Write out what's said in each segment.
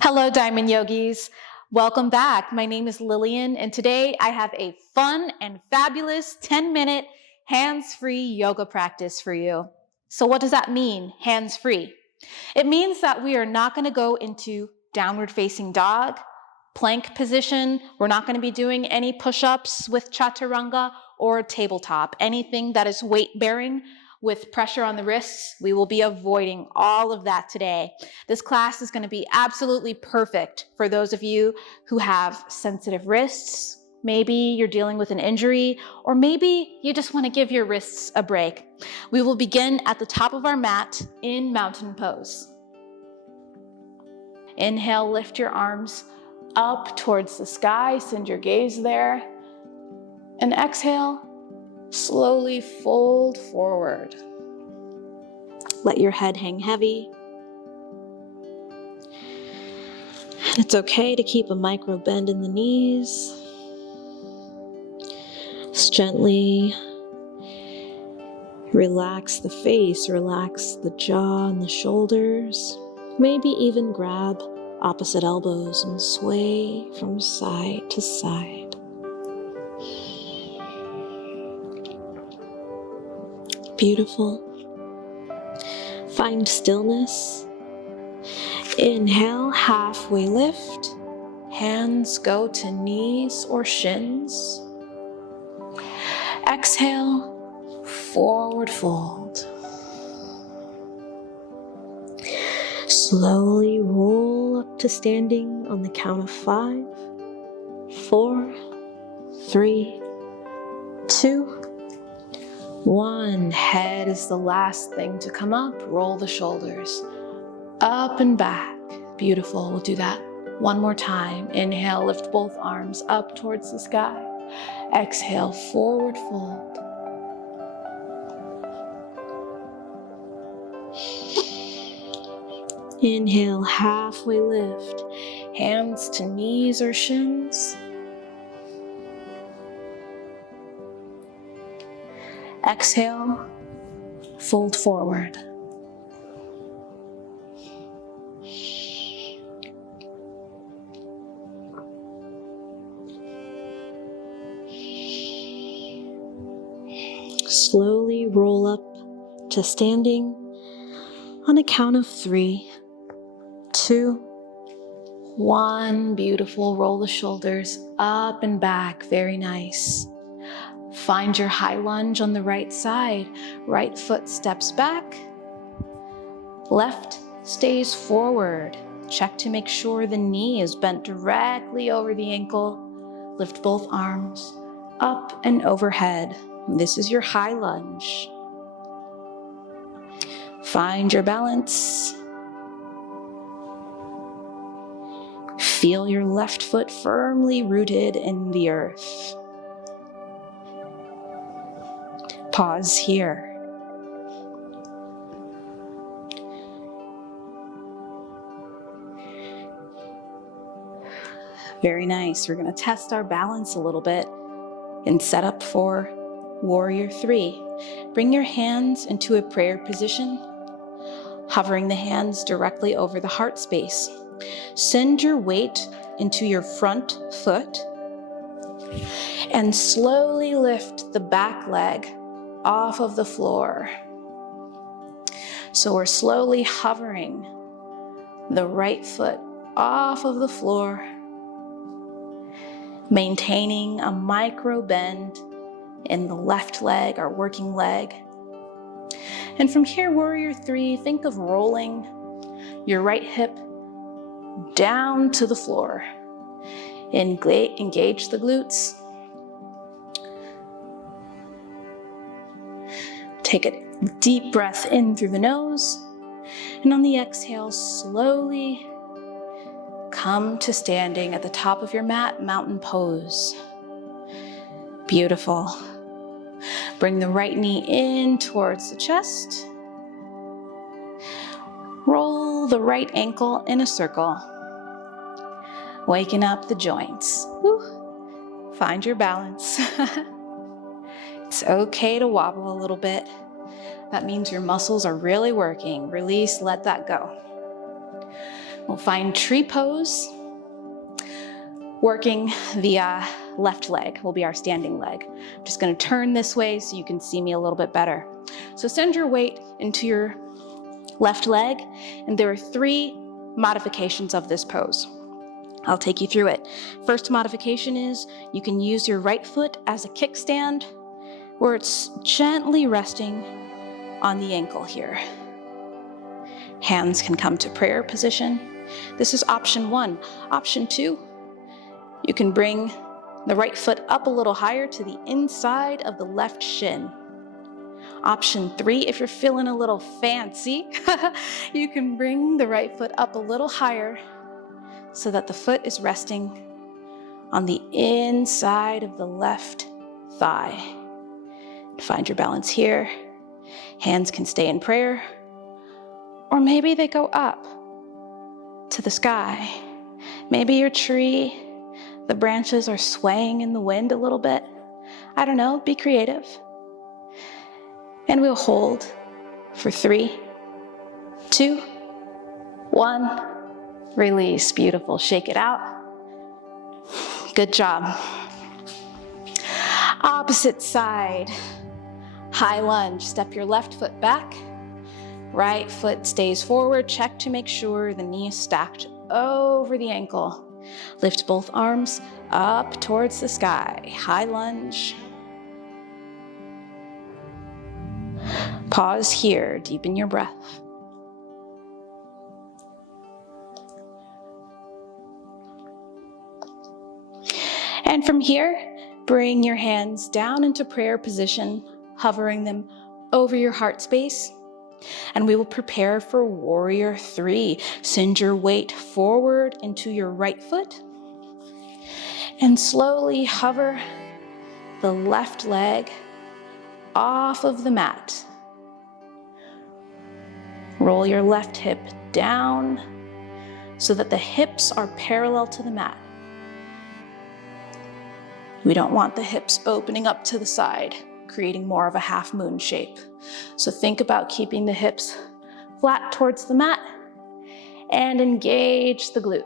Hello, Diamond Yogis. Welcome back. My name is Lillian, and today I have a fun and fabulous 10-minute hands-free yoga practice for you. So what does that mean, hands-free? It means that we are not going to go into downward facing dog, plank position. We're not going to be doing any push-ups with chaturanga or tabletop, anything that is weight-bearing with pressure on the wrists. We will be avoiding all of that today. This class is going to be absolutely perfect for those of you who have sensitive wrists. Maybe you're dealing with an injury, or maybe you just want to give your wrists a break. We will begin at the top of our mat in mountain pose. Inhale, lift your arms up towards the sky, send your gaze there. And exhale, slowly fold forward. Let your head hang heavy. It's okay to keep a micro bend in the knees. Just gently relax the face, relax the jaw and the shoulders. Maybe even grab opposite elbows and sway from side to side. Beautiful. Find stillness. Inhale, halfway lift. Hands go to knees or shins. Exhale, forward fold. Slowly roll up to standing on the count of 5, 4, 3, 2, 1. Head is the last thing to come up. Roll the shoulders up and back. Beautiful. We'll do that one more time. Inhale, lift both arms up towards the sky. Exhale, forward fold. Inhale, halfway lift. Hands to knees or shins. Exhale, fold forward. Slowly roll up to standing on a count of 3, 2, 1. Beautiful. Roll the shoulders up and back. Very nice. Find your high lunge on the right side. Right foot steps back. Left stays forward. Check to make sure the knee is bent directly over the ankle. Lift both arms up and overhead. This is your high lunge. Find your balance. Feel your left foot firmly rooted in the earth. Pause here. Very nice. We're going to test our balance a little bit and set up for Warrior 3. Bring your hands into a prayer position, hovering the hands directly over the heart space. Send your weight into your front foot and slowly lift the back leg off of the floor. So we're slowly hovering the right foot off of the floor, maintaining a micro bend in the left leg, our working leg. And from here, Warrior 3, think of rolling your right hip down to the floor. Engage the glutes. Take a deep breath in through the nose, and on the exhale, slowly come to standing at the top of your mat, mountain pose. Beautiful. Bring the right knee in towards the chest. Roll the right ankle in a circle. Waking up the joints. Woo. Find your balance. It's okay to wobble a little bit. That means your muscles are really working. Release, let that go. We'll find tree pose. Working the left leg will be our standing leg. I'm just gonna turn this way so you can see me a little bit better. So send your weight into your left leg, and there are 3 modifications of this pose. I'll take you through it. First modification is you can use your right foot as a kickstand, where it's gently resting on the ankle here. Hands can come to prayer position. This is option 1. Option 2, you can bring the right foot up a little higher to the inside of the left shin. Option 3, if you're feeling a little fancy, you can bring the right foot up a little higher so that the foot is resting on the inside of the left thigh. Find your balance here. Hands can stay in prayer, or maybe they go up to the sky. Maybe your tree, the branches are swaying in the wind a little bit. I don't know, be creative. And we'll hold for 3, 2, 1. Release, beautiful. Shake it out. Good job. Opposite side. High lunge. Step your left foot back. Right foot stays forward. Check to make sure the knee is stacked over the ankle. Lift both arms up towards the sky. High lunge. Pause here. Deepen your breath. And from here, bring your hands down into prayer position, hovering them over your heart space. And we will prepare for warrior 3. Send your weight forward into your right foot and slowly hover the left leg off of the mat. Roll your left hip down so that the hips are parallel to the mat. We don't want the hips opening up to the side, creating more of a half moon shape. So think about keeping the hips flat towards the mat and engage the glute.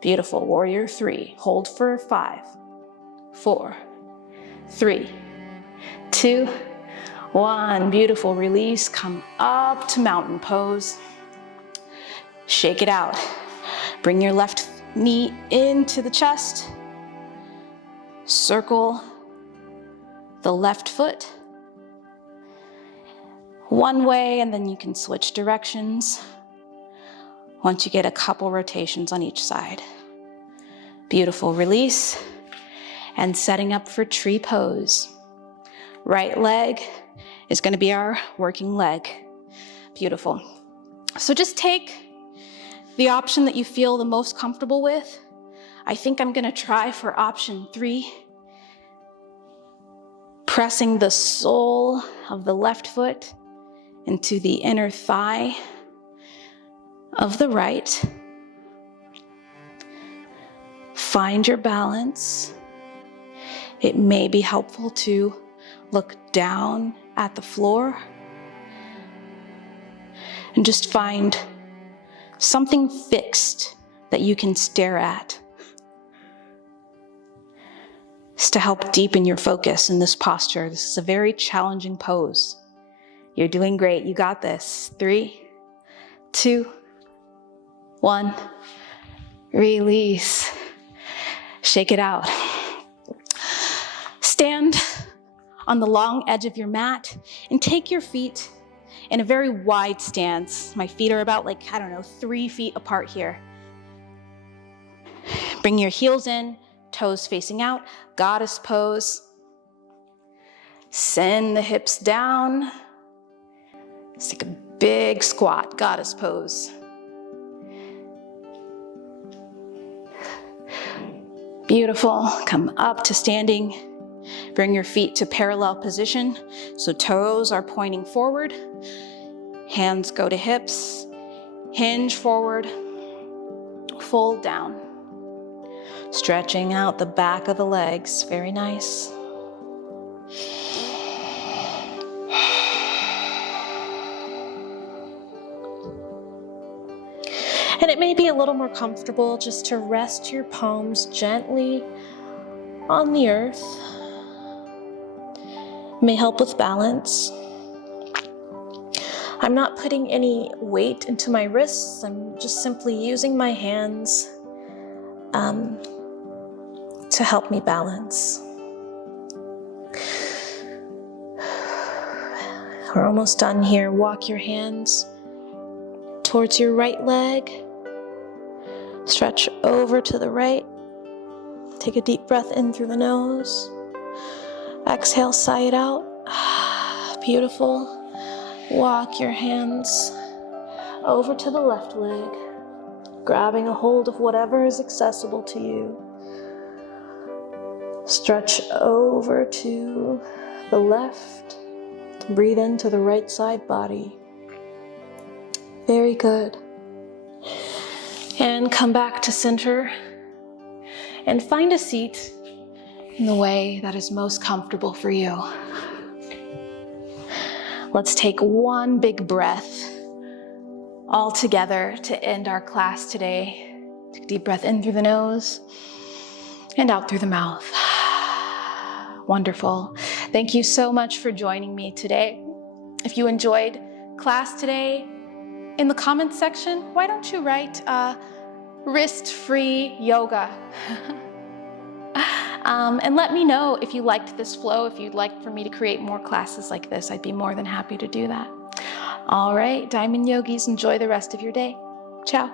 Beautiful. Warrior 3. Hold for 5, 4, 3, 2, 1. Beautiful. Release. Come up to mountain pose. Shake it out. Bring your left knee into the chest. Circle the left foot one way, and then you can switch directions once you get a couple rotations on each side. Beautiful. Release. And setting up for tree pose. Right leg is going to be our working leg. Beautiful. So just take the option that you feel the most comfortable with. I think I'm going to try for option 3. Pressing the sole of the left foot into the inner thigh of the right. Find your balance. It may be helpful to look down at the floor and just find something fixed that you can stare at. It's to help deepen your focus in this posture. This is a very challenging pose. You're doing great. You got this. 3, 2, 1. Release. Shake it out. Stand on the long edge of your mat and take your feet in a very wide stance. My feet are about 3 feet apart here. Bring your heels in, toes facing out, goddess pose. Send the hips down. Let's take a big squat, goddess pose. Beautiful. Come up to standing. Bring your feet to parallel position. So toes are pointing forward. Hands go to hips. Hinge forward. Fold down. Stretching out the back of the legs. Very nice. And it may be a little more comfortable just to rest your palms gently on the earth. It may help with balance. I'm not putting any weight into my wrists. I'm just simply using my hands to help me balance. We're almost done here. Walk your hands towards your right leg. Stretch over to the right. Take a deep breath in through the nose. Exhale, sigh it out. Beautiful. Walk your hands over to the left leg, grabbing a hold of whatever is accessible to you. Stretch over to the left. Breathe into the right side body. Very good. And come back to center and find a seat in the way that is most comfortable for you. Let's take one big breath all together to end our class today. Take a deep breath in through the nose and out through the mouth. Wonderful. Thank you so much for joining me today. If you enjoyed class today, in the comments section, why don't you write wrist-free yoga? And let me know if you liked this flow, if you'd like for me to create more classes like this. I'd be more than happy to do that. All right, Diamond Yogis, enjoy the rest of your day. Ciao.